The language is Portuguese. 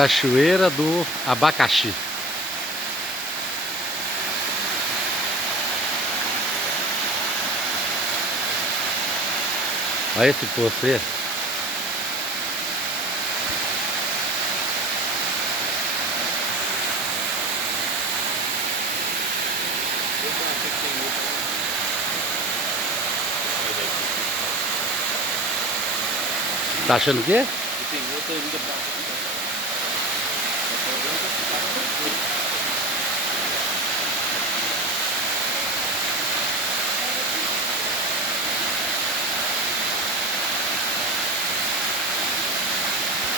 Cachoeira do Abacaxi. Olha esse poço aí. Tá achando o quê? Tem outra ainda pra...